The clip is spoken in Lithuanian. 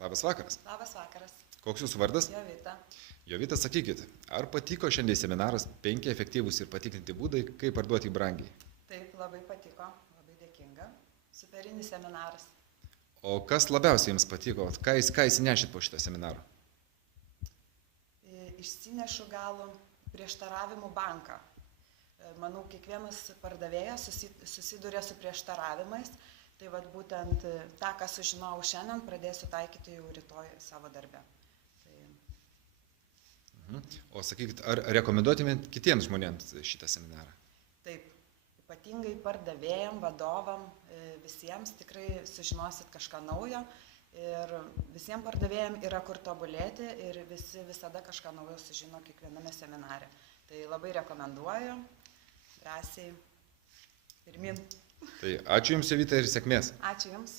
Labas vakaras. Labas vakaras. Koks jūsų vardas? Jovita. Jovita, sakykit, ar patiko šiandien seminaras 5 efektyvūs ir patikrinti būdai, kaip parduoti brangiai? Taip, labai patiko, labai dėkinga. Superinis seminaras. O kas labiausiai jums patiko? Ką įsinešit po šitą seminarą? Išsinešu galų prieštaravimų banką. Manau, kiekvienas pardavėjas susiduria su prieštaravimais. Tai vat būtent tą, ką sužinojau šiandien, pradėsiu taikyti jau rytoj savo darbe. O sakykit, ar rekomenduotumėt kitiems žmonėms šitą seminarą? Taip, ypatingai pardavėjam, vadovam, visiems tikrai sužinosit kažką naujo ir visiems pardavėjam yra kur tobulėti ir visi visada kažką naujo sužino kiekviename seminare. Tai labai rekomenduoju, drąsiai pirmin. Tai ačiū Jums, Jovita, ir sėkmės. Ačiū Jums.